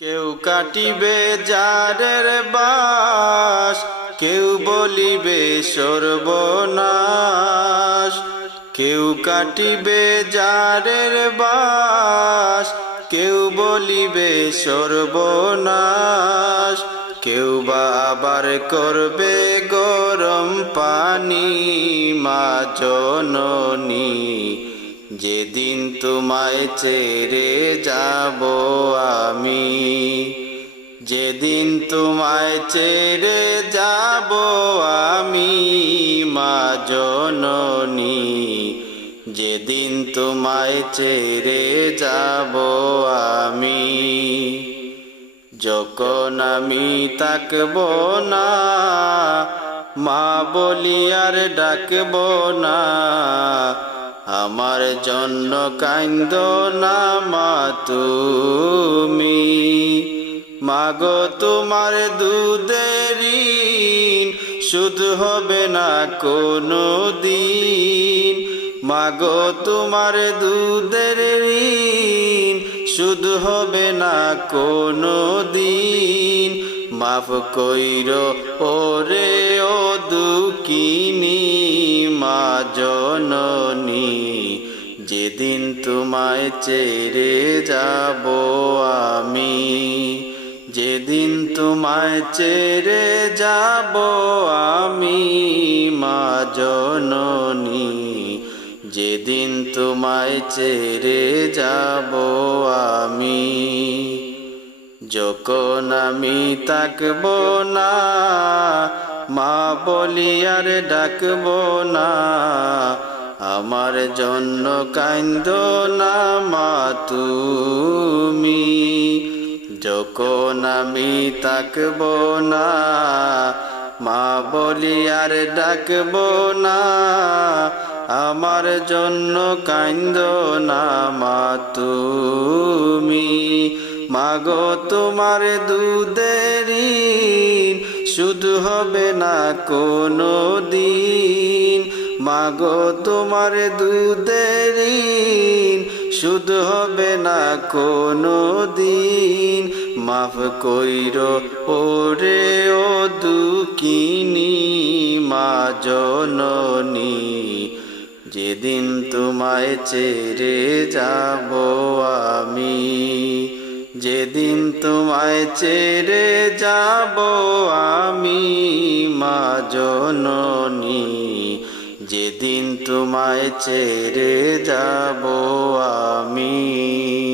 কেউ কাটিবে জারের বাস, কেউ বলিবে সর্বনাশ। কেউ কাটিবে জারের বাস, কেউ বলিবে সর্বনাশ। কেউ বা আবার করবে গরম পানি মা জননী, যেদিন তোমায় ছেড়ে যাব আমি। যেদিন তোমায় ছেড়ে যাব আমি মা জননী, যেদিন তোমায় ছেড়ে যাব আমি। যখন আমি তাকব না, মা বলি আর ডাকব না। আমার জন্য কান্দো না মা তুমি। মাগো তোমার দুধের ঋণ শোধ হবে না কোনো দিন। মাগো তোমার দুধের ঋণ শোধ হবে না কোনো দিন। মাফ কইরো ওরে ও দুঃখিনী মা জননী, যেদিন তোমায় ছেড়ে যাব আমি। যেদিন তোমায় ছেড়ে যাব আমি মা জননী, যেদিন তোমায় ছেড়ে যাব আমি। যখন আমি তাকব না, মা বলি আর ডাকব না। আমার জন্য কান্দো না মা তুমি। যখন আমি তাকব না, মা বলি আর ডাকব না। আমার জন্য কান্দো না মা তুমি। মাগো তোমার দুধের ঋণ শোধ হবে না কোনো দিন। মাগো তোমার দুধের ঋণ শোধ হবে না কোনো দিন। মাফ কইরো ওরে ও দুঃখিনী মা জননী, যেদিন তোমায় ছেড়ে যাব আমি। যেদিন তোমায় ছেড়ে যাব আমি মা জননী, যেদিন তোমায় ছেড়ে যাব আমি।